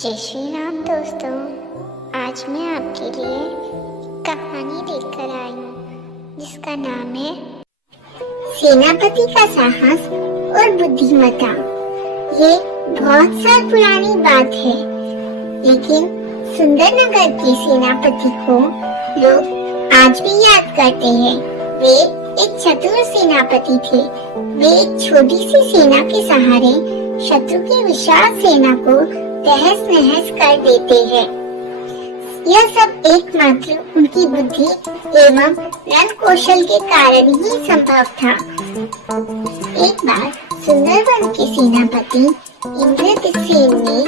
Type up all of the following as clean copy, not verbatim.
जय श्री राम दोस्तों। आज मैं आपके लिए कहानी लेकर आई हूँ जिसका नाम है सेनापति का साहस और बुद्धिमत्ता। ये बहुत साल पुरानी बात है, लेकिन सुंदरनगर के सेनापति को लोग आज भी याद करते हैं। वे एक चतुर सेनापति थे। वे एक छोटी सी सेना के सहारे शत्रु की विशाल सेना को तहस नहस कर देते हैं। यह सब एकमात्र उनकी बुद्धि एवं रण कौशल के कारण ही संभव था। एक बार सुंदरवन के सेनापति इंद्रसेन ने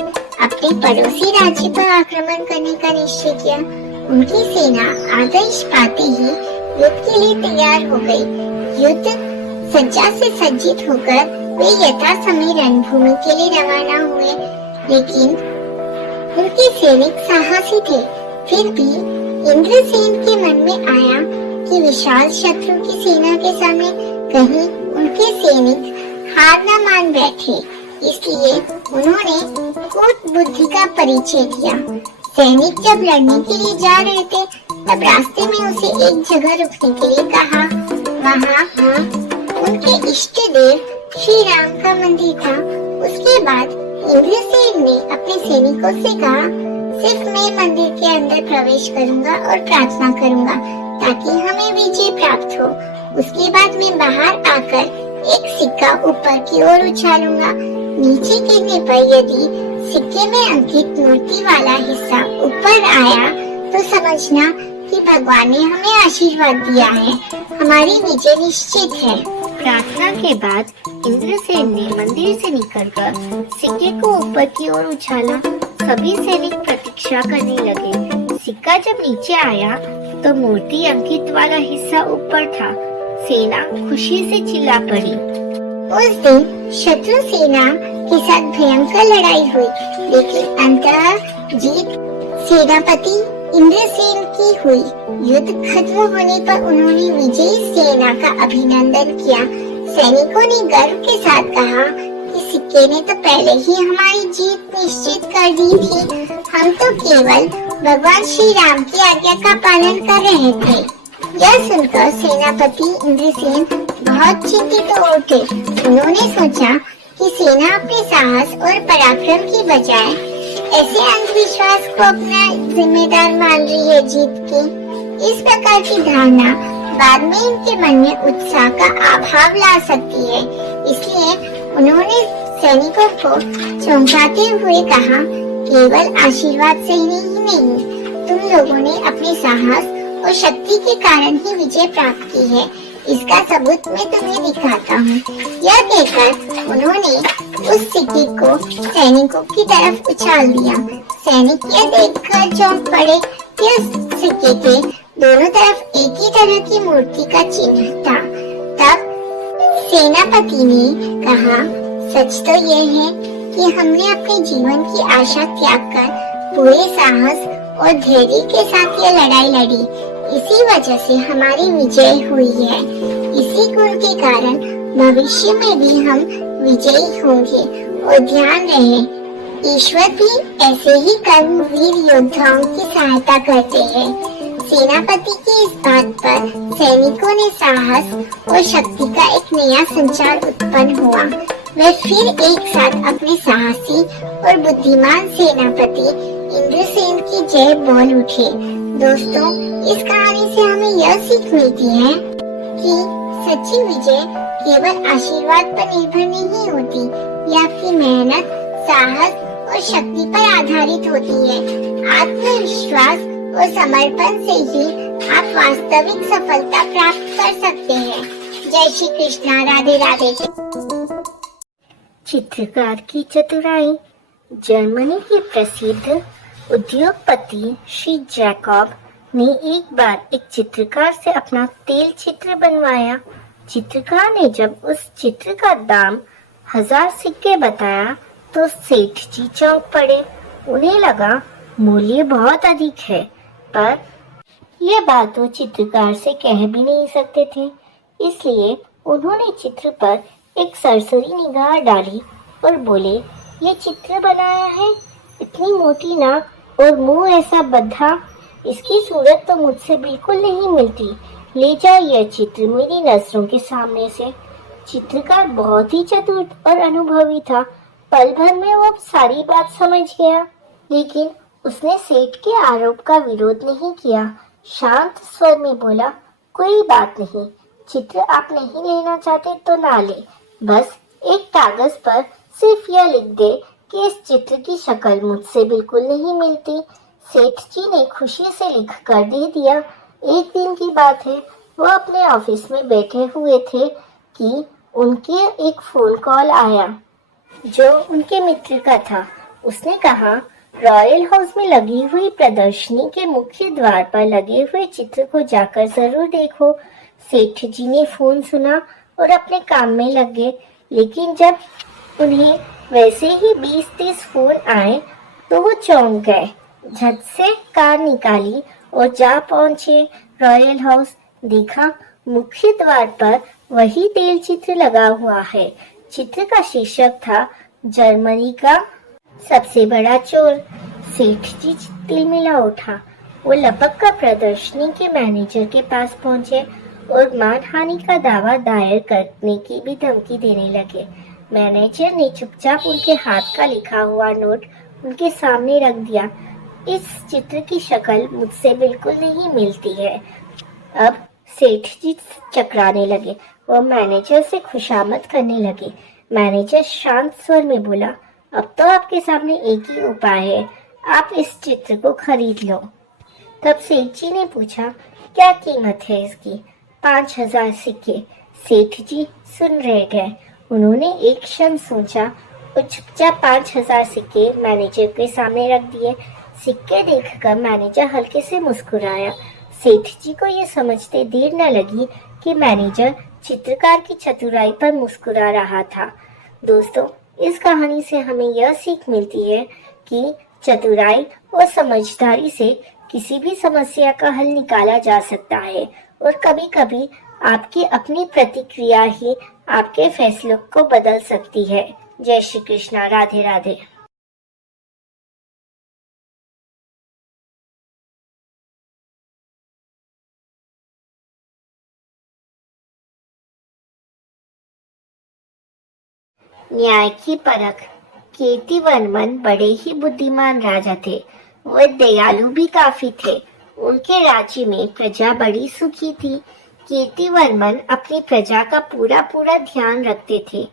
अपने पड़ोसी राज्य पर आक्रमण करने का निश्चय किया। उनकी सेना आदेश पाते ही युद्ध के लिए तैयार हो गई। युद्ध सज्जा से सज्जित होकर वे यथा समय रणभूमि के लिए रवाना हुए, लेकिन उनके सैनिक साहसी थे। फिर भी इंद्रसेन के मन में आया कि विशाल शत्रु की सेना के सामने कहीं उनके सैनिक हार न मान बैठे, इसलिए उन्होंने कूट बुद्धि का परिचय दिया। सैनिक जब लड़ने के लिए जा रहे थे, तब रास्ते में उसे एक जगह रुकने के लिए कहा। वहाँ उनके इष्ट देव श्री राम का मंदिर था। उसके बाद इंद्रसेन ने अपने सैनिकों से कहा, सिर्फ मैं मंदिर के अंदर प्रवेश करूंगा और प्रार्थना करूंगा ताकि हमें विजय प्राप्त हो। उसके बाद मैं बाहर आकर एक सिक्का ऊपर की ओर उछालूंगा। नीचे गिरने पर यदि सिक्के में अंकित मूर्ति वाला हिस्सा ऊपर आया तो समझना कि भगवान ने हमें आशीर्वाद दिया है, हमारी विजय निश्चित है। प्रार्थना के बाद इंद्रसेन ने मंदिर से निकलकर सिक्के को ऊपर की ओर उछाला। सभी सैनिक प्रतीक्षा करने लगे। सिक्का जब नीचे आया तो मूर्ति अंकित वाला हिस्सा ऊपर था। सेना खुशी से चिल्ला पड़ी। उस दिन शत्रु सेना के साथ भयंकर लड़ाई हुई, लेकिन अंततः जीत सेनापति इंद्रसेन की हुई। युद्ध खत्म होने पर उन्होंने विजयी सेना का अभिनंदन किया। सैनिकों ने गर्व के साथ कहा कि सिक्के ने तो पहले ही हमारी जीत निश्चित कर दी थी। हम तो केवल भगवान श्री राम की आज्ञा का पालन कर रहे थे। यह सुनकर सेनापति इंद्रसेन बहुत चिंतित हो उठे। उन्होंने सोचा कि सेना अपने साहस और पराक्रम की बजाय ऐसे अंधविश्वास को अपना जिम्मेदार मान रही है जीत की। इस प्रकार की धारणा बाद में इनके मन में उत्साह का अभाव ला सकती है। इसलिए उन्होंने सैनिकों को चौंकाते हुए कहा, केवल आशीर्वाद से ही नहीं, तुम लोगों ने अपने साहस और शक्ति के कारण ही विजय प्राप्त की है। इसका सबूत मैं तुम्हें दिखाता हूँ। यह कहकर उन्होंने उस सिक्के को सैनिकों की तरफ उछाल दिया। सैनिक यह देखकर चौंक पड़े कि उस सिक्के के दोनों तरफ एक ही तरह की मूर्ति का चिन्ह था। तब सेनापति ने कहा, सच तो यह है कि हमने अपने जीवन की आशा त्याग कर पूरे साहस और धैर्य के साथ ये लड़ाई लड़ी। इसी वजह से हमारी विजय हुई है। इसी गुण के कारण भविष्य में भी हम विजयी होंगे। और ध्यान रहे, ईश्वर भी ऐसे ही कर्मवीर योद्धाओं की सहायता करते हैं। सेनापति की इस बात पर सैनिकों ने साहस और शक्ति का एक नया संचार उत्पन्न हुआ। वे फिर एक साथ अपने साहसी और बुद्धिमान सेनापति इंद्रसेन की जय बोल उठे। दोस्तों, इस कहानी से हमें यह सीख मिलती है कि सच्ची विजय केवल आशीर्वाद पर निर्भर नहीं होती, यह आपकी मेहनत, साहस और शक्ति पर आधारित होती है। आत्मविश्वास और समर्पण से ही आप वास्तविक सफलता प्राप्त कर सकते हैं। जय श्री कृष्णा। राधे राधे। चित्रकार की चतुराई। जर्मनी के प्रसिद्ध उद्योगपति श्री जैकब ने एक बार एक चित्रकार से अपना तेल चित्र बनवाया। चित्रकार ने जब उस चित्र का दाम 1000 सिक्के बताया तो सेठ जी चौंक पड़े। उन्हें लगा मूल्य बहुत अधिक है, पर यह बात वो चित्रकार से कह भी नहीं सकते थे। इसलिए उन्होंने चित्र पर एक सरसरी निगाह डाली और बोले, ये चित्र बनाया है इतनी मोटी नाक और मुंह ऐसा बद्धा, इसकी सूरत तो मुझसे बिल्कुल नहीं मिलती। ले जाओ यह चित्र मेरी नजरों के सामने से। चित्रकार बहुत ही चतुर और अनुभवी था। पल भर में वो सारी बात समझ गया, लेकिन उसने सेठ के आरोप का विरोध नहीं किया। शांत स्वर में बोला, कोई बात नहीं, चित्र आप नहीं लेना चाहते तो ना ले। बस एक कागज पर सिर्फ यह लिख दे कि इस चित्र की शक्ल मुझसे बिल्कुल नहीं मिलती। सेठ जी ने खुशी से लिख कर दे दिया। एक दिन की बात है, वो अपने ऑफिस में बैठे हुए थे कि उनके एक फोन कॉल आया जो उनके मित्र का था। उसने कहा, रॉयल हाउस में लगी हुई प्रदर्शनी के मुख्य द्वार पर लगे हुए चित्र को जाकर जरूर देखो। सेठ जी ने फोन सुना और अपने काम में लग गए, लेकिन जब उन्हें वैसे ही 20-30 फोन आए तो वो चौंक गए। झट से कार निकाली और जा पहुंचे रॉयल हाउस। देखा, मुख्य द्वार पर वही तेल चित्र लगा हुआ है। चित्र का शीर्षक था, जर्मनी का सबसे बड़ा चोर। सेठ जी तिलमिला उठा। वो लपक कर प्रदर्शनी के मैनेजर के पास पहुंचे और मानहानि का दावा दायर करने की भी धमकी देने लगे। मैनेजर ने चुपचाप उनके हाथ का लिखा हुआ नोट उनके सामने रख दिया। इस चित्र की शक्ल मुझसे बिल्कुल नहीं मिलती है। अब सेठ जी चकराने लगे। वो मैनेजर से खुशामद करने लगे। मैनेजर शांत स्वर में बोला, अब तो आपके सामने एक ही उपाय है, आप इस चित्र को खरीद लो। तब सेठ जी ने पूछा, क्या कीमत है इसकी? 5,000 सिक्के। सेठ जी सुन रह गए। उन्होंने एक क्षण सोचा और चुपचाप 5,000 सिक्के मैनेजर के सामने रख दिए। सिक्के देखकर मैनेजर हल्के से मुस्कुराया। सेठ जी को ये समझते देर न लगी कि मैनेजर चित्रकार की चतुराई पर मुस्कुरा रहा था। दोस्तों, इस कहानी से हमें यह सीख मिलती है कि चतुराई और समझदारी से किसी भी समस्या का हल निकाला जा सकता है और कभी-कभी आपकी अपनी प्रतिक्रिया ही आपके फैसलों को बदल सकती है। जय श्री कृष्णा। राधे राधे। न्याय की परख। कीर्तिवर्मन बड़े ही बुद्धिमान राजा थे। वे दयालु भी काफी थे। उनके राज्य में प्रजा बड़ी सुखी थी। कीर्तिवर्मन अपनी प्रजा का पूरा पूरा ध्यान रखते थे।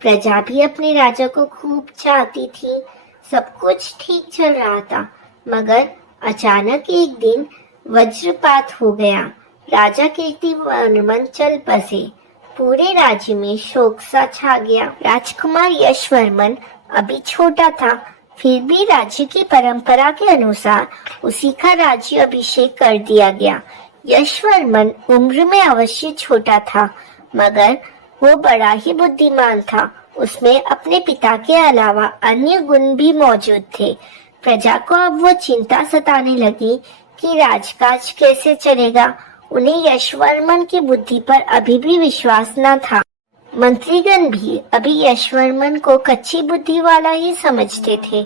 प्रजा भी अपने राजा को खूब चाहती थी। सब कुछ ठीक चल रहा था, मगर अचानक एक दिन वज्रपात हो गया। राजा कीर्तिवर्मन चल बसे। पूरे राज्य में शोक सा छा गया। राजकुमार यशवर्मन अभी छोटा था, फिर भी राज्य की परंपरा के अनुसार उसी का राज्य अभिषेक कर दिया गया। यशवर्मन उम्र में अवश्य छोटा था, मगर वो बड़ा ही बुद्धिमान था। उसमें अपने पिता के अलावा अन्य गुण भी मौजूद थे। प्रजा को अब वो चिंता सताने लगी कि राजकाज कैसे चलेगा। उन्हें यशवर्मन की बुद्धि पर अभी भी विश्वास न था। मंत्रीगण भी अभी यशवर्मन को कच्ची बुद्धि वाला ही समझते थे।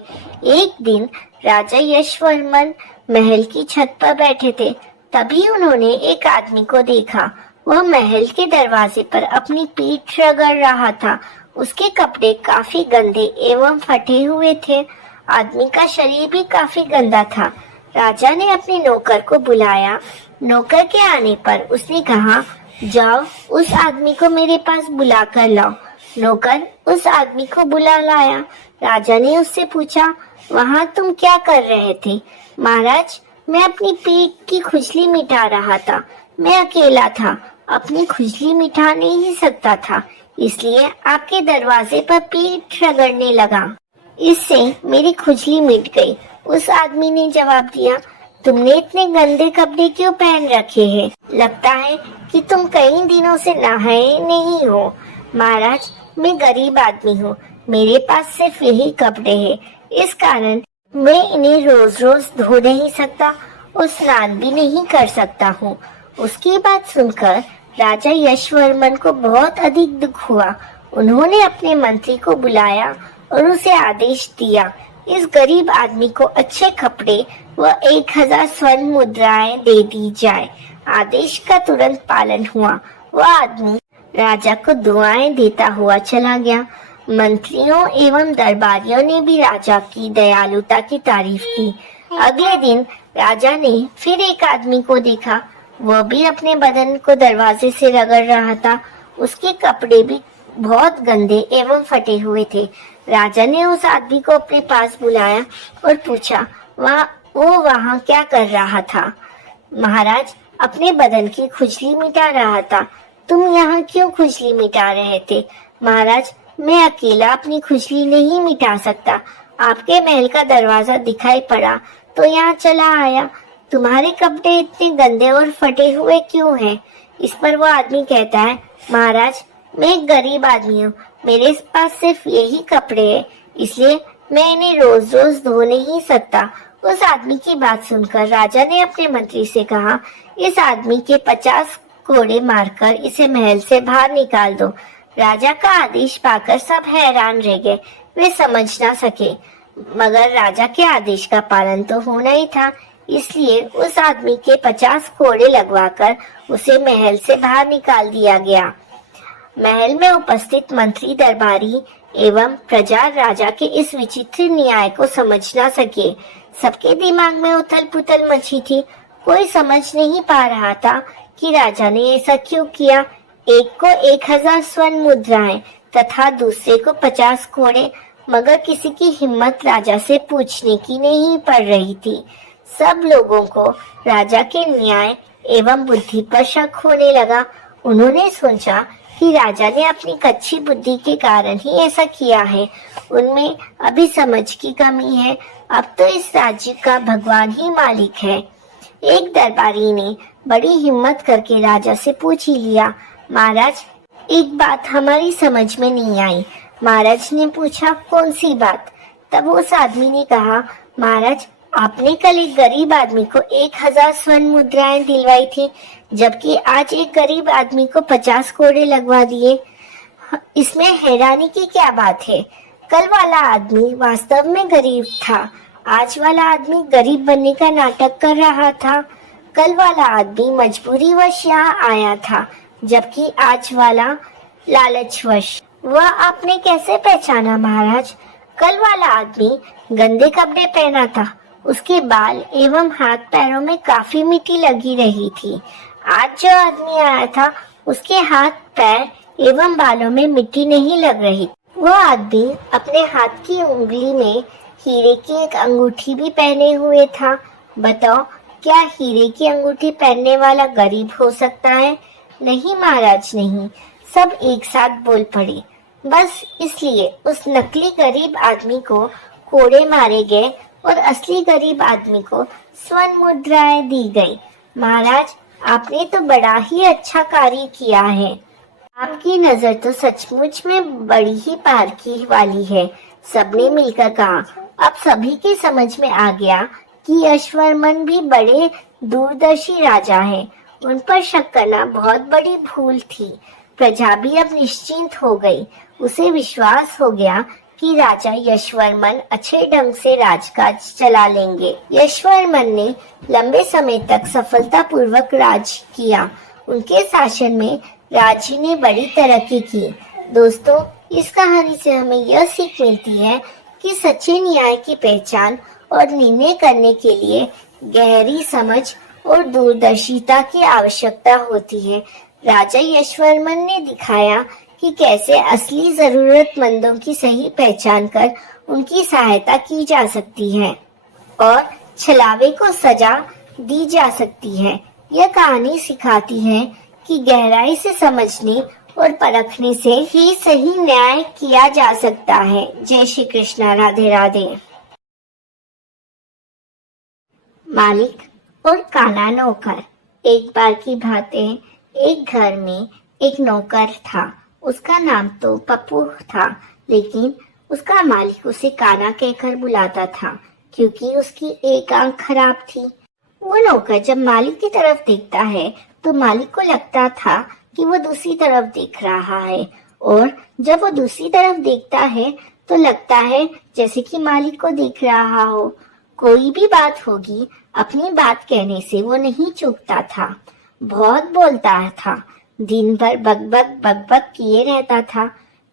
एक दिन राजा यशवर्मन महल की छत पर बैठे थे। तभी उन्होंने एक आदमी को देखा। वह महल के दरवाजे पर अपनी पीठ रगड़ रहा था। उसके कपड़े काफी गंदे एवं फटे हुए थे। आदमी का शरीर भी काफी गंदा था। राजा ने अपने नौकर को बुलाया। नौकर के आने पर उसने कहा, जाओ उस आदमी को मेरे पास बुला कर लाओ। नौकर उस आदमी को बुला लाया। राजा ने उससे पूछा, वहाँ तुम क्या कर रहे थे? महाराज, मैं अपनी पेट की खुजली मिटा रहा था। मैं अकेला था, अपनी खुजली मिटा नहीं सकता था, इसलिए आपके दरवाजे पर पेट रगड़ने लगा। इससे मेरी खुजली मिट गई। उस आदमी ने जवाब दिया, तुमने इतने गंदे कपड़े क्यों पहन रखे हैं? लगता है कि तुम कई दिनों से नहाए नहीं हो। महाराज, मैं गरीब आदमी हूँ, मेरे पास सिर्फ यही कपड़े हैं, इस कारण मैं इन्हें रोज रोज धो नहीं सकता और स्नान भी नहीं कर सकता हूँ। उसकी बात सुनकर राजा यशवर्मन को बहुत अधिक दुख हुआ। उन्होंने अपने मंत्री को बुलाया और उसे आदेश दिया इस गरीब आदमी को अच्छे कपड़े व 1000 स्वर्ण मुद्राएं दे दी जाए। आदेश का तुरंत पालन हुआ। वह आदमी राजा को दुआएं देता हुआ चला गया। मंत्रियों एवं दरबारियों ने भी राजा की दयालुता की तारीफ की। अगले दिन राजा ने फिर एक आदमी को देखा। वह भी अपने बदन को दरवाजे से रगड़ रहा था। उसके कपड़े भी बहुत गंदे एवं फटे हुए थे। राजा ने उस आदमी को अपने पास बुलाया और पूछा वो वहाँ क्या कर रहा था। महाराज, अपने बदन की खुजली मिटा रहा था। तुम यहाँ क्यों खुजली मिटा रहे थे? महाराज, मैं अकेला अपनी खुजली नहीं मिटा सकता। आपके महल का दरवाजा दिखाई पड़ा तो यहाँ चला आया। तुम्हारे कपड़े इतने गंदे और फटे हुए क्यों हैं? इस पर वो आदमी कहता है, महाराज, मैं एक गरीब आदमी हूँ। मेरे पास सिर्फ यही कपड़े हैं, इसलिए मैं इन्हें रोज रोज धो नहीं सकता। उस आदमी की बात सुनकर राजा ने अपने मंत्री से कहा, इस आदमी के 50 कोड़े मारकर इसे महल से बाहर निकाल दो। राजा का आदेश पाकर सब हैरान रह गए। वे समझ ना सके, मगर राजा के आदेश का पालन तो होना ही था। इसलिए उस आदमी के 50 कोड़े लगवाकर उसे महल से बाहर निकाल दिया गया। महल में उपस्थित मंत्री, दरबारी एवं प्रजा राजा के इस विचित्र न्याय को समझ ना सके। सबके दिमाग में उथल पुथल मची थी। कोई समझ नहीं पा रहा था कि राजा ने ऐसा क्यों किया। एक को 1000 स्वर्ण मुद्राएं तथा दूसरे को 50 कोड़े, मगर किसी की हिम्मत राजा से पूछने की नहीं पड़ रही थी। सब लोगों को राजा के न्याय एवं बुद्धि पर शक होने लगा। उन्होंने सोचा कि राजा ने अपनी कच्ची बुद्धि के कारण ही ऐसा किया है। उनमें अभी समझ की कमी है। अब तो इस राज्य का भगवान ही मालिक है। एक दरबारी ने बड़ी हिम्मत करके राजा से पूछ ही लिया, महाराज, एक बात हमारी समझ में नहीं आई। महाराज ने पूछा, कौन सी बात? तब उस आदमी ने कहा, महाराज, आपने कल एक गरीब आदमी को 1000 स्वर्ण मुद्राएं दिलवाई थी, जबकि आज एक गरीब आदमी को 50 कोड़े लगवा दिए। इसमें हैरानी की क्या बात है? कल वाला आदमी वास्तव में गरीब था। आज वाला आदमी गरीब बनने का नाटक कर रहा था। कल वाला आदमी मजबूरीवश यहाँ आया था, जबकि आज वाला लालचवश। वह आपने कैसे पहचाना महाराज? कल वाला आदमी गंदे कपड़े पहना था। उसके बाल एवं हाथ पैरों में काफी मिट्टी लगी रही थी। आज जो आदमी आया था, उसके हाथ पैर एवं बालों में मिट्टी नहीं लग रही। वह आदमी अपने हाथ की उंगली में हीरे की एक अंगूठी भी पहने हुए था। बताओ, क्या हीरे की अंगूठी पहनने वाला गरीब हो सकता है? नहीं महाराज, नहीं। सब एक साथ बोल पड़े। बस इसलिए उस नकली गरीब आदमी को कोड़े मारे गए और असली गरीब आदमी को स्वर्ण मुद्राएं दी गई। महाराज, आपने तो बड़ा ही अच्छा कार्य किया है। आपकी नजर तो सचमुच में बड़ी ही पार की वाली है। सबने मिलकर कहा। अब सभी के समझ में आ गया कि यशवर्मन भी बड़े दूरदर्शी राजा हैं। उन पर शक करना बहुत बड़ी भूल थी। प्रजा भी अब निश्चिंत हो गई। उसे विश्वास हो गया कि राजा यशवर्मन अच्छे ढंग से राजकाज चला लेंगे। यशवर्मन ने लंबे समय तक सफलतापूर्वक राज किया। उनके शासन में राज्य ने बड़ी तरक्की की। दोस्तों, इस कहानी से हमें यह सीख मिलती है कि सच्चे न्याय की पहचान और निर्णय करने के लिए गहरी समझ और दूरदर्शिता की आवश्यकता होती है। राजा यशवर्मन ने दिखाया कि कैसे असली जरूरतमंदों की सही पहचान कर उनकी सहायता की जा सकती है और छलावे को सजा दी जा सकती है। यह कहानी सिखाती है कि गहराई से समझने और परखने से ही सही न्याय किया जा सकता है। जय श्री कृष्णा। राधे राधे। मालिक और काना नौकर। एक बार की भांति एक घर में एक नौकर था। उसका नाम तो पप्पू था, लेकिन उसका मालिक उसे काना कहकर बुलाता था क्योंकि उसकी एक आंख खराब थी। वो नौकर जब मालिक की तरफ देखता है तो मालिक को लगता था कि वो दूसरी तरफ देख रहा है, और जब वो दूसरी तरफ देखता है तो लगता है जैसे कि मालिक को दिख रहा हो। कोई भी बात होगी, अपनी बात कहने से वो नहीं चूकता था। बहुत बोलता था, दिन भर बक किए रहता था।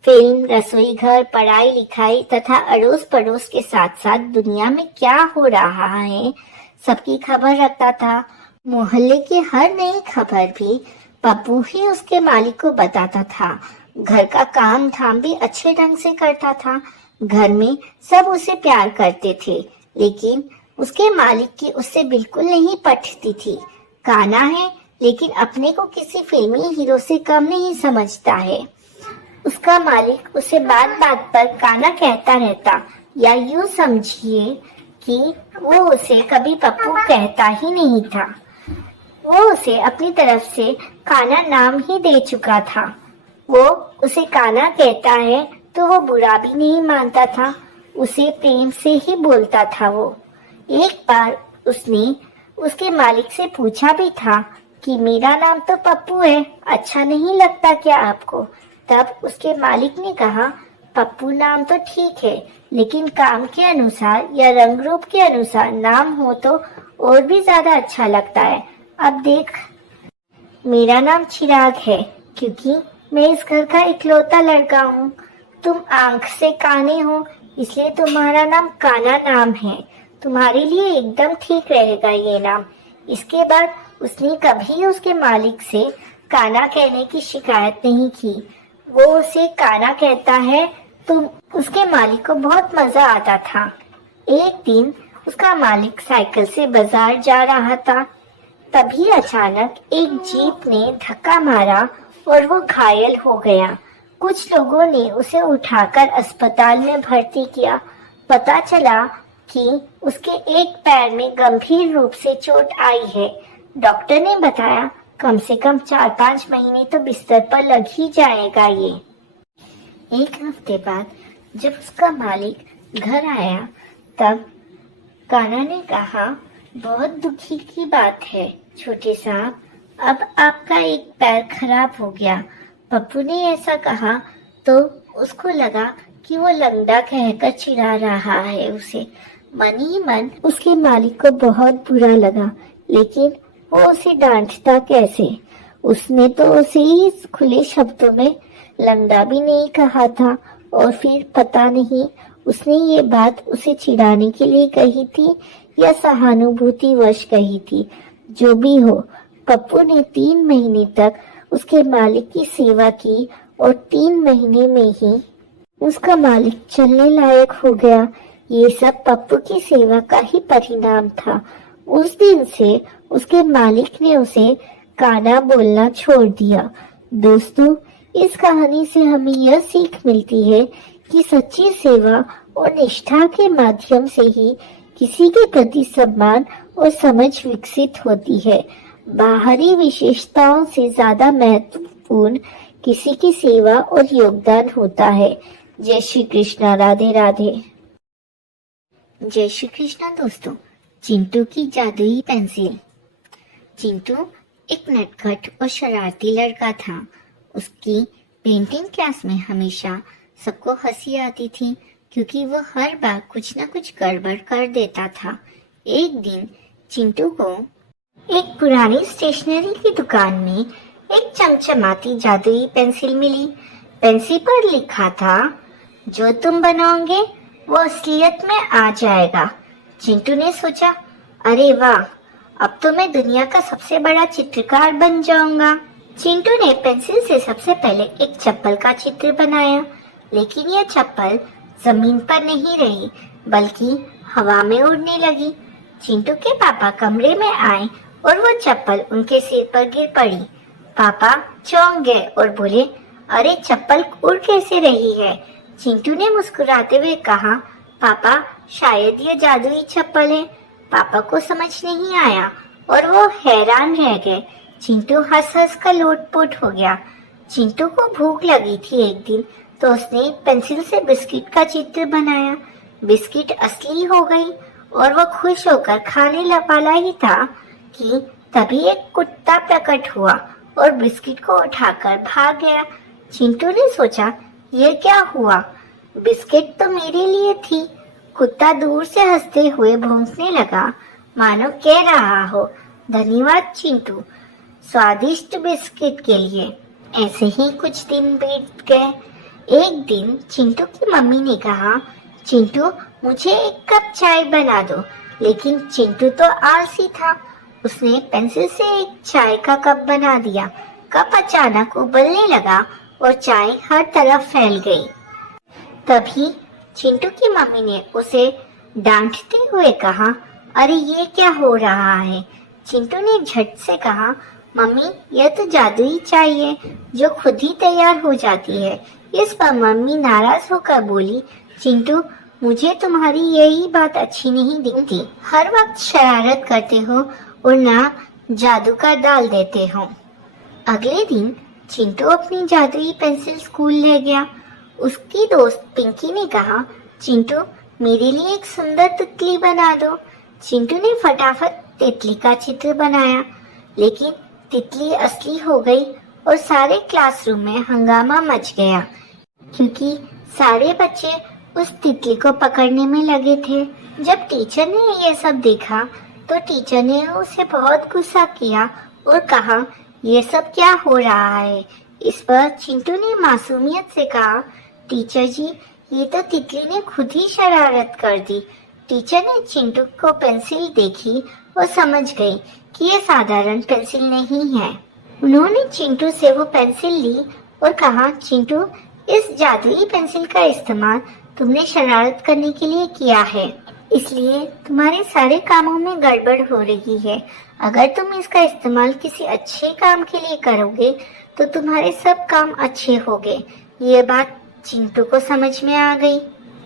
फिल्म, रसोई घर, पढ़ाई लिखाई तथा अड़ोस पड़ोस के साथ साथ दुनिया में क्या हो रहा है सबकी खबर रखता था। मोहल्ले की हर नई खबर भी पप्पू ही उसके मालिक को बताता था। घर का काम धाम भी अच्छे ढंग से करता था। घर में सब उसे प्यार करते थे, लेकिन उसके मालिक की उससे बिल्कुल नहीं पटती थी। काना है, लेकिन अपने को किसी फिल्मी हीरो से कम नहीं समझता है। उसका मालिक उसे बात बात पर काना कहता रहता, या यूं समझिए कि वो उसे कभी पप्पू कहता ही नहीं था। वो उसे अपनी तरफ से काना नाम ही दे चुका था। वो उसे काना कहता है तो वो बुरा भी नहीं मानता था, उसे प्रेम से ही बोलता था। वो एक बार उसने उसके मालिक से पूछा भी था कि मेरा नाम तो पप्पू है, अच्छा नहीं लगता क्या आपको? तब उसके मालिक ने कहा, पप्पू नाम तो ठीक है, लेकिन काम के अनुसार या रंग रूप के अनुसार नाम हो तो और भी ज्यादा अच्छा लगता है। अब देख, मेरा नाम चिराग है, क्योंकि मैं इस घर का इकलौता लड़का हूँ। तुम आंख से काने हो, इसलिए तुम्हारा नाम काना नाम है। तुम्हारे लिए एकदम ठीक रहेगा ये नाम। इसके बाद उसने कभी उसके मालिक से काना कहने की शिकायत नहीं की। वो उसे काना कहता है तो उसके मालिक को बहुत मजा आता था। एक दिन उसका मालिक साइकिल से बाजार जा रहा था। तभी अचानक एक जीप ने धक्का मारा और वो घायल हो गया। कुछ लोगों ने उसे उठाकर अस्पताल में भर्ती किया। पता चला कि उसके एक पैर में गंभीर रूप से चोट आई है। डॉक्टर ने बताया कम से कम 4-5 महीने तो बिस्तर पर लग ही जाएगा ये। एक हफ्ते बाद जब उसका मालिक घर आया तब काना ने कहा, बहुत दुखी की बात है छोटे साहब, अब आपका एक पैर खराब हो गया। पप्पू ने ऐसा कहा तो उसको लगा कि वो लंगड़ा कहकर चिढ़ा रहा है उसे। मन ही मन उसके मालिक को बहुत बुरा लगा, लेकिन वो उसे डांटता कैसे? उसने तो उसे ही खुले शब्दों में लंगड़ा भी नहीं कहा था, और फिर पता नहीं उसने ये बात उसे चिढ़ाने के लिए कही थी या सहानुभूति वश कही थी। जो भी हो, पप्पू ने 3 महीने तक उसके मालिक की सेवा की और 3 महीने में ही उसका मालिक चलने लायक हो गया। ये सब पप्पू की सेवा का ही परिणाम था। उस दिन से उसके मालिक ने उसे काना बोलना छोड़ दिया। दोस्तों, इस कहानी से हमें यह सीख मिलती है कि सच्ची सेवा और निष्ठा के माध्यम से ही किसी के प्रति सम्मान और समझ विकसित होती है। बाहरी विशेषताओं से ज्यादा महत्वपूर्ण किसी की सेवा और योगदान होता है। जय श्री कृष्णा। राधे राधे। जय श्री कृष्णा। दोस्तों, चिंटू की जादुई पेंसिल। चिंटू एक नटखट और शरारती लड़का था। उसकी पेंटिंग क्लास में हमेशा सबको हंसी आती थी, क्योंकि वो हर बार कुछ न कुछ गड़बड़ कर देता था। एक दिन चिंटू को एक पुरानी स्टेशनरी की दुकान में एक चमचमाती जादुई पेंसिल मिली। पेंसिल पर लिखा था, जो तुम बनाओगे वो असलियत में आ जाएगा। चिंटू ने सोचा, अरे वाह, अब तो मैं दुनिया का सबसे बड़ा चित्रकार बन जाऊंगा। चिंटू ने पेंसिल से सबसे पहले एक चप्पल का चित्र बनाया, लेकिन यह चप्पल जमीन पर नहीं रही बल्कि हवा में उड़ने लगी। चिंटू के पापा कमरे में आए और वो चप्पल उनके सिर पर गिर पड़ी। पापा चौंक गए और बोले, अरे चप्पल उड़ कैसे रही है? चिंटू ने मुस्कुराते हुए कहा, पापा शायद ये जादुई चप्पल है। पापा को समझ नहीं आया और वो हैरान रह गए। चिंटू हंस हंस कर लोटपोट हो गया। चिंटू को भूख लगी थी एक दिन, तो उसने पेंसिल से बिस्किट का चित्र बनाया। बिस्किट असली हो गई और वो खुश होकर खाने वाला ही था कि तभी एक कुत्ता प्रकट हुआ और बिस्किट को उठाकर भाग गया। चिंटू ने सोचा, ये क्या हुआ? बिस्किट तो मेरे लिए थी। कुत्ता दूर से हंसते हुए भौंकने लगा, मानो कह रहा हो, धन्यवाद चिंटू, स्वादिष्ट बिस्किट के लिए। ऐसे ही कुछ दिन बीत गए। एक दिन चिंटू की मम्मी ने कहा, चिंटू मुझे एक कप चाय बना दो। लेकिन चिंटू तो आलसी था। उसने पेंसिल से एक चाय का कप बना दिया। कप अचानक उबलने लगा और चाय हर तरफ फैल गई। तभी चिंटू की मम्मी ने उसे डांटते हुए कहा, अरे ये क्या हो रहा है? चिंटू ने झट से कहा, मम्मी यह तो जादुई चाय है जो खुद ही तैयार हो जाती है। इस पर मम्मी नाराज होकर बोली, चिंटू मुझे तुम्हारी यही बात अच्छी नहीं दिखती। हर वक्त शरारत करते हो और ना जादू का डाल देते हो। अगले दिन चिंटू अपनी जादुई पेंसिल स्कूल ले गया। उसकी दोस्त पिंकी ने कहा, चिंटू मेरे लिए एक सुंदर तितली बना दो। चिंटू ने फटाफट तितली का चित्र बनाया, लेकिन तितली असली हो गई और सारे क्लासरूम में हंगामा मच गया, क्योंकि सारे बच्चे उस तितली को पकड़ने में लगे थे। जब टीचर ने यह सब देखा तो टीचर ने उसे बहुत गुस्सा किया और कहा, ये सब क्या हो रहा है? इस पर चिंटू ने मासूमियत से कहा, टीचर जी ये तो तितली ने खुद ही शरारत कर दी। टीचर ने चिंटू को पेंसिल देखी और समझ गई कि ये साधारण पेंसिल नहीं है। उन्होंने चिंटू से वो पेंसिल ली और कहा, चिंटू इस जादुई पेंसिल का इस्तेमाल तुमने शरारत करने के लिए किया है, इसलिए तुम्हारे सारे कामों में गड़बड़ हो रही है। अगर तुम इसका इस्तेमाल किसी अच्छे काम के लिए करोगे तो तुम्हारे सब काम अच्छे होंगे। ये बात चिंटू को समझ में आ गई।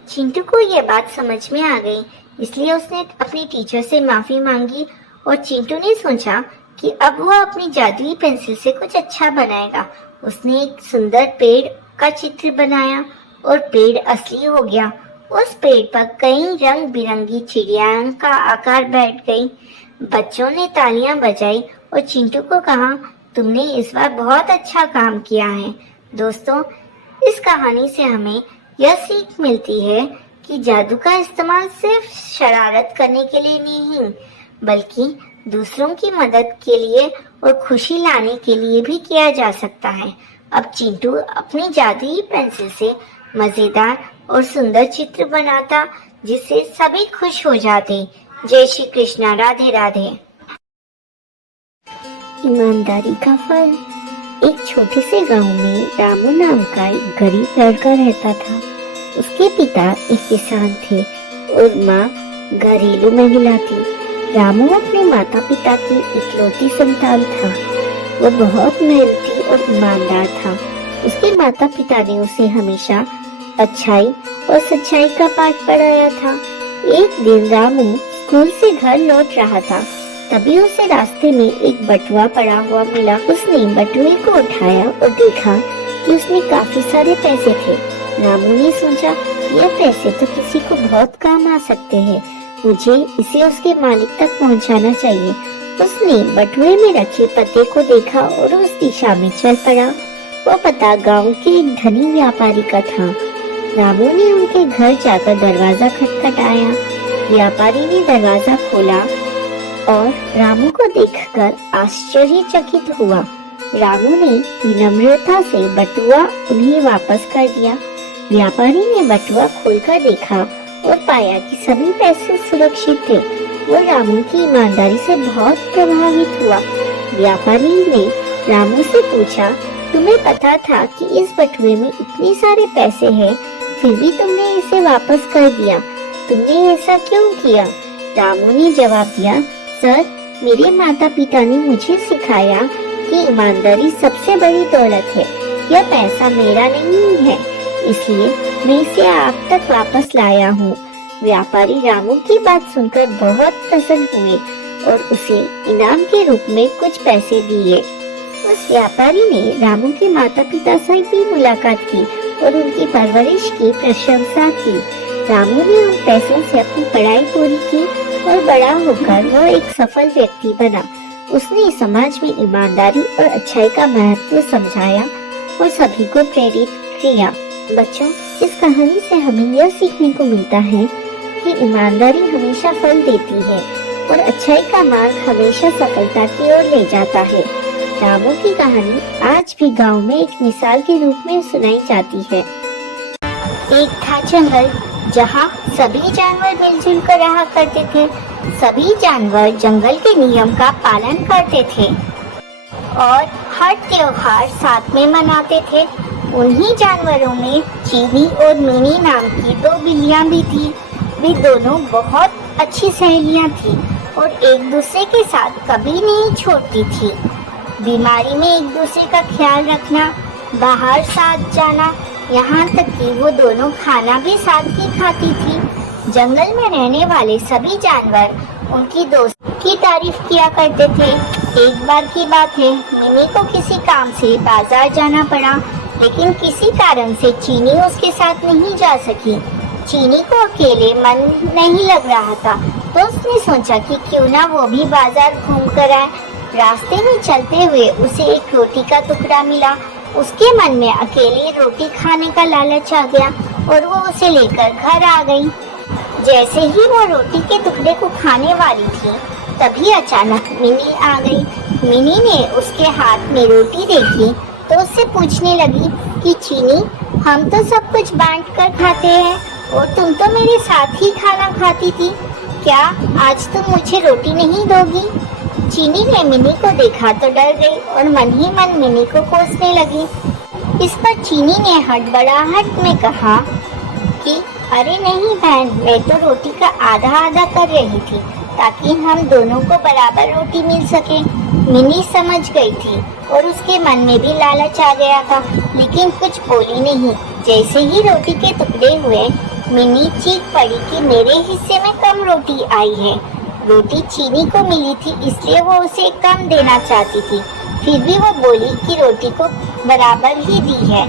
चिंटू को ये बात समझ में आ गई, इसलिए उसने अपनी टीचर से माफी मांगी और चिंटू ने सोचा कि अब वो अपनी जादुई पेंसिल से कुछ अच्छा बनाएगा। उसने एक सुंदर पेड़ का चित्र बनाया और पेड़ असली हो गया। उस पेड़ पर कई रंग बिरंगी चिड़िया का आकार बैठ गई। बच्चों ने तालियां बजाई और चिंटू को कहा, तुमने इस बार बहुत अच्छा काम किया है। दोस्तों, इस कहानी से हमें यह सीख मिलती है कि जादू का इस्तेमाल सिर्फ शरारत करने के लिए नहीं, बल्कि दूसरों की मदद के लिए और खुशी लाने के लिए भी किया जा सकता है। अब चिंटू अपनी जादुई पेंसिल से मजेदार और सुंदर चित्र बनाता, जिससे सभी खुश हो जाते। जय श्री कृष्णा, राधे राधे। ईमानदारी का फल। एक छोटे से गांव में रामू नाम का एक गरीब लड़का रहता था। उसके पिता एक किसान थे और माँ घरेलू महिला थी। रामू अपने माता पिता की इकलौती संतान था। वो बहुत मेहनती और ईमानदार था। उसके माता पिता ने उसे हमेशा अच्छाई और सच्चाई का पाठ पढ़ाया था। एक दिन रामू स्कूल से घर लौट रहा था, तभी उसे रास्ते में एक बटुआ पड़ा हुआ मिला। उसने बटुए को उठाया और देखा कि उसमें काफी सारे पैसे थे। रामू ने सोचा, यह पैसे तो किसी को बहुत काम आ सकते हैं, मुझे इसे उसके मालिक तक पहुंचाना चाहिए। उसने बटुए में रखे पते को देखा और उस दिशा में चल पड़ा। वो पता गांव के एक धनी व्यापारी का था। रामू ने उनके घर जाकर दरवाजा खटखटाया। व्यापारी ने दरवाजा खोला और रामू को देखकर आश्चर्यचकित हुआ। रामू ने विनम्रता से बटुआ उन्हें वापस कर दिया। व्यापारी ने बटुआ खोलकर देखा और पाया कि सभी पैसे सुरक्षित थे। वो रामू की ईमानदारी से बहुत प्रभावित हुआ। व्यापारी ने रामू से पूछा, तुम्हें पता था कि इस बटुए में इतने सारे पैसे हैं, फिर भी तुमने इसे वापस कर दिया, तुमने ऐसा क्यों किया? रामू ने जवाब दिया, सर, मेरे माता पिता ने मुझे सिखाया कि ईमानदारी सबसे बड़ी दौलत है। यह पैसा मेरा नहीं है, इसलिए मैं इसे आप तक वापस लाया हूँ। व्यापारी रामू की बात सुनकर बहुत प्रसन्न हुए और उसे इनाम के रूप में कुछ पैसे दिए। उस व्यापारी ने रामू के माता पिता से भी मुलाकात की और उनकी परवरिश की प्रशंसा की। रामू ने उन पैसों से अपनी पढ़ाई पूरी की और बड़ा होकर वो एक सफल व्यक्ति बना। उसने समाज में ईमानदारी और अच्छाई का महत्व समझाया और सभी को प्रेरित किया। बच्चों, इस कहानी से हमें यह सीखने को मिलता है कि ईमानदारी हमेशा फल देती है और अच्छाई का मार्ग हमेशा सफलता की ओर ले जाता है। रामू की कहानी आज भी गांव में एक मिसाल के रूप में सुनाई जाती है। एक था जंगल जहां सभी जानवर मिलजुल कर रहा करते थे। सभी जानवर जंगल के नियम का पालन करते थे और हर त्योहार साथ में मनाते थे। उन्हीं जानवरों में चीनी और मिनी नाम की दो बिल्लियां भी थी। वे दोनों बहुत अच्छी सहेलियां थी और एक दूसरे के साथ कभी नहीं छोड़ती थी। बीमारी में एक दूसरे का ख्याल रखना, बाहर साथ जाना, यहाँ तक कि वो दोनों खाना भी साथ ही खाती थी। जंगल में रहने वाले सभी जानवर उनकी दोस्ती की तारीफ किया करते थे। एक बार की बात है, मिनी को किसी काम से बाजार जाना पड़ा, लेकिन किसी कारण से चीनी उसके साथ नहीं जा सकी। चीनी को अकेले मन नहीं लग रहा था, तो उसने सोचा कि क्यों ना वो भी बाजार घूम कर आए। रास्ते में चलते हुए उसे एक रोटी का टुकड़ा मिला। उसके मन में अकेले रोटी खाने का लालच आ गया और वो उसे लेकर घर आ गई। जैसे ही वो रोटी के टुकड़े को खाने वाली थी, तभी अचानक मिनी आ गई। मिनी ने उसके हाथ में रोटी देखी तो उससे पूछने लगी कि चीनी, हम तो सब कुछ बांट कर खाते हैं और तुम तो मेरे साथ ही खाना खाती थी, क्या आज तुम मुझे रोटी नहीं दोगी? चीनी ने मिनी को देखा तो डर गई और मन ही मन मिनी को कोसने लगी। इस पर चीनी ने हड़बड़ाहट में कहा कि अरे नहीं बहन, मैं तो रोटी का आधा आधा कर रही थी ताकि हम दोनों को बराबर रोटी मिल सके। मिनी समझ गई थी और उसके मन में भी लालच आ गया था, लेकिन कुछ बोली नहीं। जैसे ही रोटी के टुकड़े हुए, मिनी चीख पड़ी कि मेरे हिस्से में कम रोटी आई है। रोटी चीनी को मिली थी, इसलिए वो उसे कम देना चाहती थी। फिर भी वो बोली कि रोटी को बराबर ही दी है।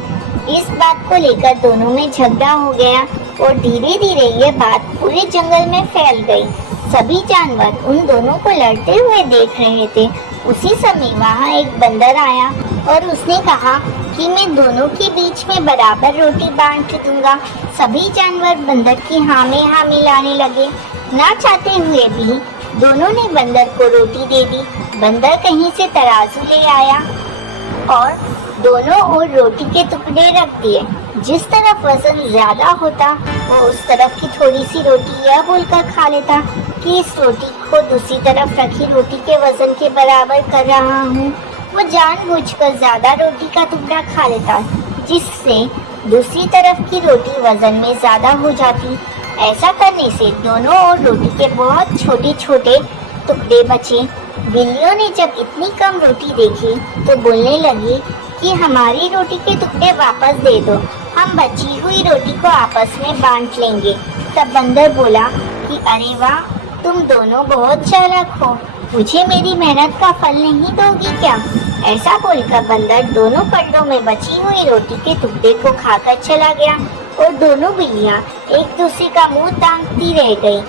इस बात को लेकर दोनों में झगड़ा हो गया और धीरे धीरे ये बात पूरे जंगल में फैल गई। सभी जानवर उन दोनों को लड़ते हुए देख रहे थे। उसी समय वहाँ एक बंदर आया और उसने कहा कि मैं दोनों के बीच में बराबर रोटी बांट दूंगा। सभी जानवर बंदर की हाँ में हाँ मिलाने लगे। ना चाहते हुए भी दोनों ने बंदर को रोटी दे दी। बंदर कहीं से तराजू ले आया और दोनों ओर रोटी के टुकड़े रख दिए। जिस तरफ वजन ज्यादा होता वो उस तरफ की थोड़ी सी रोटी यह बोलकर खा लेता कि इस रोटी को दूसरी तरफ रखी रोटी के वजन के बराबर कर रहा हूँ। वो जानबूझकर ज्यादा रोटी का टुकड़ा खा लेता, जिससे दूसरी तरफ की रोटी वजन में ज्यादा हो जाती। ऐसा करने से दोनों ओर रोटी के बहुत छोटे छोटे टुकड़े बचे। बिल्लियों ने जब इतनी कम रोटी देखी तो बोलने लगी कि हमारी रोटी के टुकड़े वापस दे दो, हम बची हुई रोटी को आपस में बांट लेंगे। तब बंदर बोला कि अरे वाह, तुम दोनों बहुत चालाक हो, मुझे मेरी मेहनत का फल नहीं दोगी क्या? ऐसा बोलकर बंदर दोनों पल्लों में बची हुई रोटी के टुकड़े को खाकर चला गया और दोनों बिल्लियां एक दूसरे का मुंह ताकती रह गई।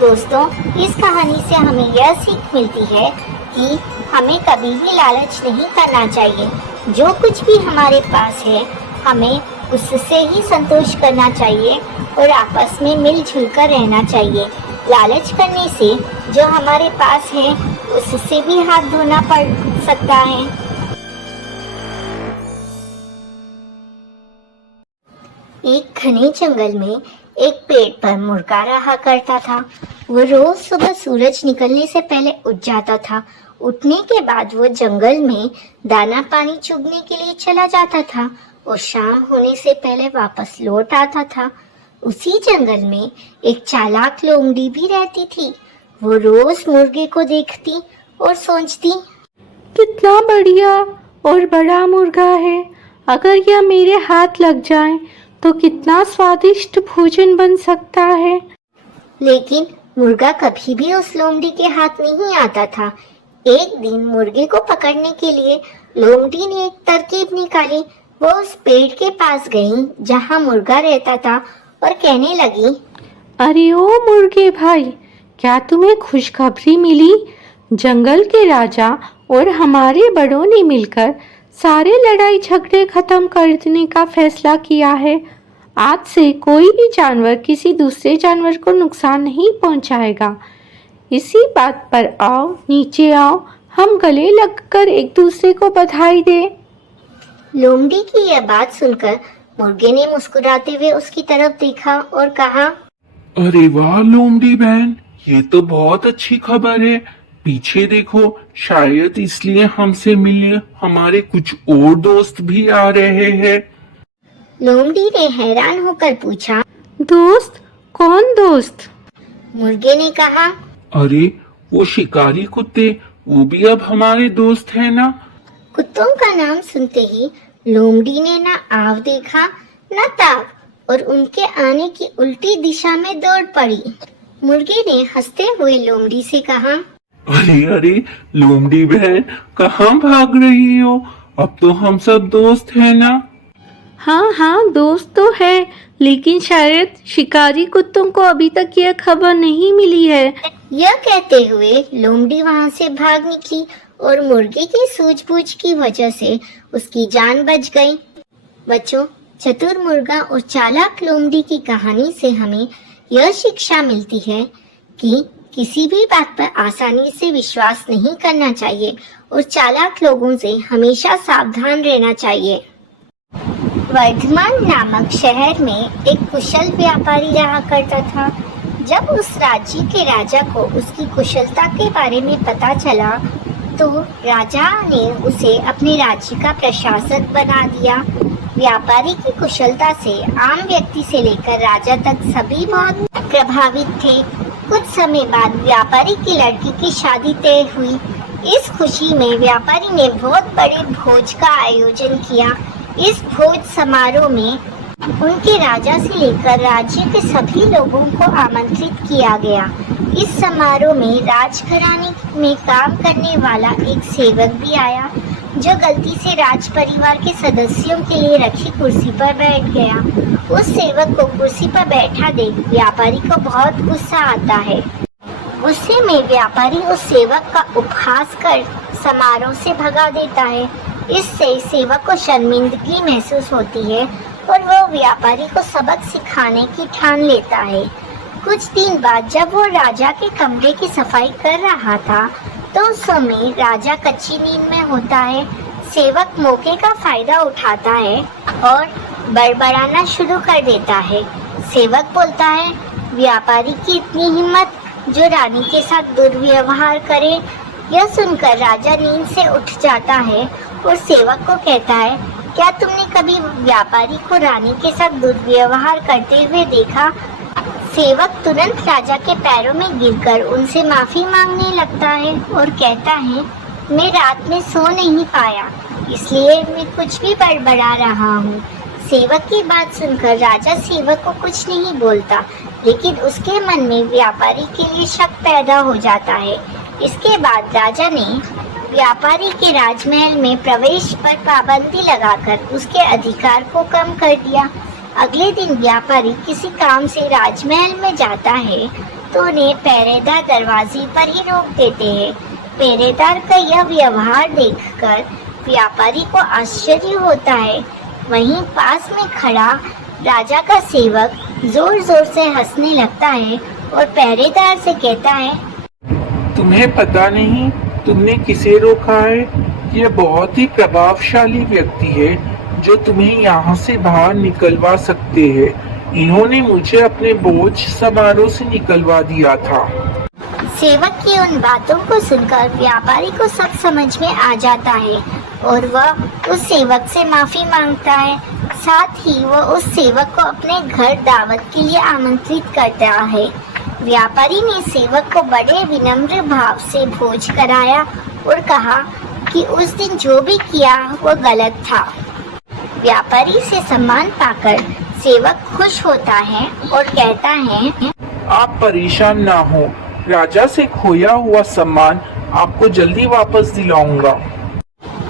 दोस्तों, इस कहानी से हमें यह सीख मिलती है कि हमें कभी भी लालच नहीं करना चाहिए। जो कुछ भी हमारे पास है, हमें उससे ही संतोष करना चाहिए और आपस में मिलजुल कर रहना चाहिए। लालच करने से जो हमारे पास है उससे भी हाथ धोना पड़ सकता है। एक घने जंगल में एक पेड़ पर मुर्गा रहा करता था। वो रोज सुबह सूरज निकलने से पहले उठ जाता था। उठने के बाद वो जंगल में दाना पानी चुगने के लिए चला जाता था और शाम होने से पहले वापस लौट आता था। उसी जंगल में एक चालाक लोमड़ी भी रहती थी। वो रोज मुर्गे को देखती और सोचती, कितना बढ़िया और बड़ा मुर्गा है, अगर यह मेरे हाथ लग जाए तो कितना स्वादिष्ट भोजन बन सकता है। लेकिन मुर्गा कभी भी उस लोमड़ी के हाथ नहीं आता था। एक दिन मुर्गे को पकड़ने के लिए लोमड़ी ने एक तरकीब निकाली। वो उस पेड़ के पास गई जहाँ मुर्गा रहता था और कहने लगी, अरे ओ मुर्गे भाई, क्या तुम्हें खुशखबरी मिली? जंगल के राजा और हमारे बड़ों ने मिलकर सारे लड़ाई झगड़े खत्म कर देने का फैसला किया है। आज से कोई भी जानवर किसी दूसरे जानवर को नुकसान नहीं पहुंचाएगा। इसी बात पर आओ, नीचे आओ, हम गले लगकर एक दूसरे को बधाई दें। लोमड़ी की यह बात सुनकर मुर्गे ने मुस्कुराते हुए उसकी तरफ देखा और कहा, अरे वाह लोमड़ी बहन, ये तो बहुत अच्छी खबर है। पीछे देखो, शायद इसलिए हमसे मिलने हमारे कुछ और दोस्त भी आ रहे हैं। लोमड़ी ने हैरान होकर पूछा, दोस्त? कौन दोस्त? मुर्गे ने कहा, अरे वो शिकारी कुत्ते, वो भी अब हमारे दोस्त हैं ना। कुत्तों का नाम सुनते ही लोमड़ी ने ना आव देखा न ताव और उनके आने की उल्टी दिशा में दौड़ पड़ी। मुर्गे ने हंसते हुए लोमड़ी से कहा, अरे अरे लोमड़ी बहन, कहाँ भाग रही हो? अब तो हम सब दोस्त हैं ना। हाँ हाँ, दोस्त तो है, लेकिन शायद शिकारी कुत्तों को अभी तक यह खबर नहीं मिली है। यह कहते हुए लोमड़ी वहाँ से भाग निकली और मुर्गे की सूझबूझ की वजह से उसकी जान बच गई। बच्चों, चतुर मुर्गा और चालाक लोमड़ी की कहानी से हमें यह शिक्षा मिलती है कि किसी भी बात पर आसानी से विश्वास नहीं करना चाहिए और चालाक लोगों से हमेशा सावधान रहना चाहिए। वर्धमान नामक शहर में एक कुशल व्यापारी रहा करता था। जब उस राज्य के राजा को उसकी कुशलता के बारे में पता चला तो राजा ने उसे अपने राज्य का प्रशासक बना दिया। व्यापारी की कुशलता से आम व्यक्ति से लेकर राजा तक सभी बहुत प्रभावित थे। कुछ समय बाद व्यापारी की लड़की की शादी तय हुई। इस खुशी में व्यापारी ने बहुत बड़े भोज का आयोजन किया। इस भोज समारोह में उनके राजा से लेकर राज्य के सभी लोगों को आमंत्रित किया गया। इस समारोह में राजघराने में काम करने वाला एक सेवक भी आया, जो गलती से राज परिवार के सदस्यों के लिए रखी कुर्सी पर बैठ गया। उस सेवक को कुर्सी पर बैठा देख व्यापारी को बहुत गुस्सा आता है। गुस्से में व्यापारी उस सेवक का उपहास कर समारोह से भगा देता है। इससे सेवक को शर्मिंदगी महसूस होती है और वह व्यापारी को सबक सिखाने की ठान लेता है। कुछ दिन बाद जब वो राजा के कमरे की सफाई कर रहा था तो उस समय राजा कच्ची नींद में होता है। सेवक मौके का फायदा उठाता है और बड़बड़ाना शुरू कर देता है। सेवक बोलता है, व्यापारी की इतनी हिम्मत जो रानी के साथ दुर्व्यवहार करे। यह सुनकर राजा नींद से उठ जाता है और सेवक को कहता है, क्या तुमने कभी व्यापारी को रानी के साथ दुर्व्यवहार करते हुए देखा? सेवक तुरंत राजा के पैरों में गिरकर उनसे माफी मांगने लगता है और कहता है, मैं रात में सो नहीं पाया, इसलिए मैं कुछ भी बड़बड़ा रहा हूँ। सेवक की बात सुनकर राजा सेवक को कुछ नहीं बोलता, लेकिन उसके मन में व्यापारी के लिए शक पैदा हो जाता है। इसके बाद राजा ने व्यापारी के राजमहल में प्रवेश पर पाबंदी लगाकर उसके अधिकार को कम कर दिया। अगले दिन व्यापारी किसी काम से राजमहल में जाता है तो उन्हें पहरेदार दरवाजे पर ही रोक देते हैं। पहरेदार का यह व्यवहार देखकर व्यापारी को आश्चर्य होता है। वहीं पास में खड़ा राजा का सेवक जोर जोर से हंसने लगता है और पहरेदार से कहता है, तुम्हें पता नहीं तुमने किसे रोका है? यह बहुत ही प्रभावशाली व्यक्ति है जो तुम्हें यहाँ से बाहर निकलवा सकते हैं। इन्होंने मुझे अपने बोझ समारोह से निकलवा दिया था। सेवक की उन बातों को सुनकर व्यापारी को सब समझ में आ जाता है और वह उस सेवक से माफी मांगता है। साथ ही वह उस सेवक को अपने घर दावत के लिए आमंत्रित करता है। व्यापारी ने सेवक को बड़े विनम्र भाव से भोज कराया और कहा कि उस दिन जो भी किया वो गलत था। व्यापारी से सम्मान पाकर सेवक खुश होता है और कहता है, आप परेशान ना हो, राजा से खोया हुआ सम्मान आपको जल्दी वापस दिलाऊंगा।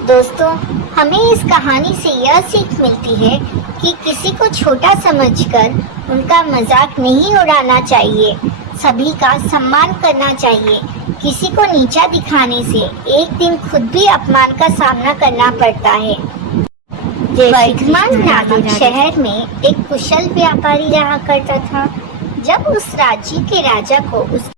दोस्तों, हमें इस कहानी से यह सीख मिलती है कि किसी को छोटा समझकर उनका मजाक नहीं उड़ाना चाहिए। सभी का सम्मान करना चाहिए। किसी को नीचा दिखाने से एक दिन खुद भी अपमान का सामना करना पड़ता है। वर्धमान नामक शहर में एक कुशल व्यापारी रहा करता था। जब उस राज्य के राजा को उस